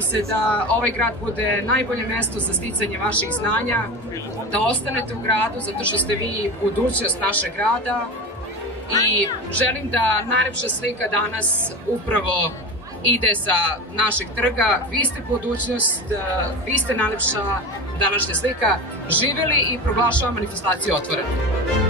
Nadamo se da ovaj grad bude najbolje mesto za sticanje vaših znanja, da ostanete u gradu zato što ste vi budućnost našeg grada i želim da najlepša slika danas upravo ide sa našeg trga. Vi ste budućnost, vi ste najlepša današnja slika. Živeli i proglašavam manifestaciju otvorenu.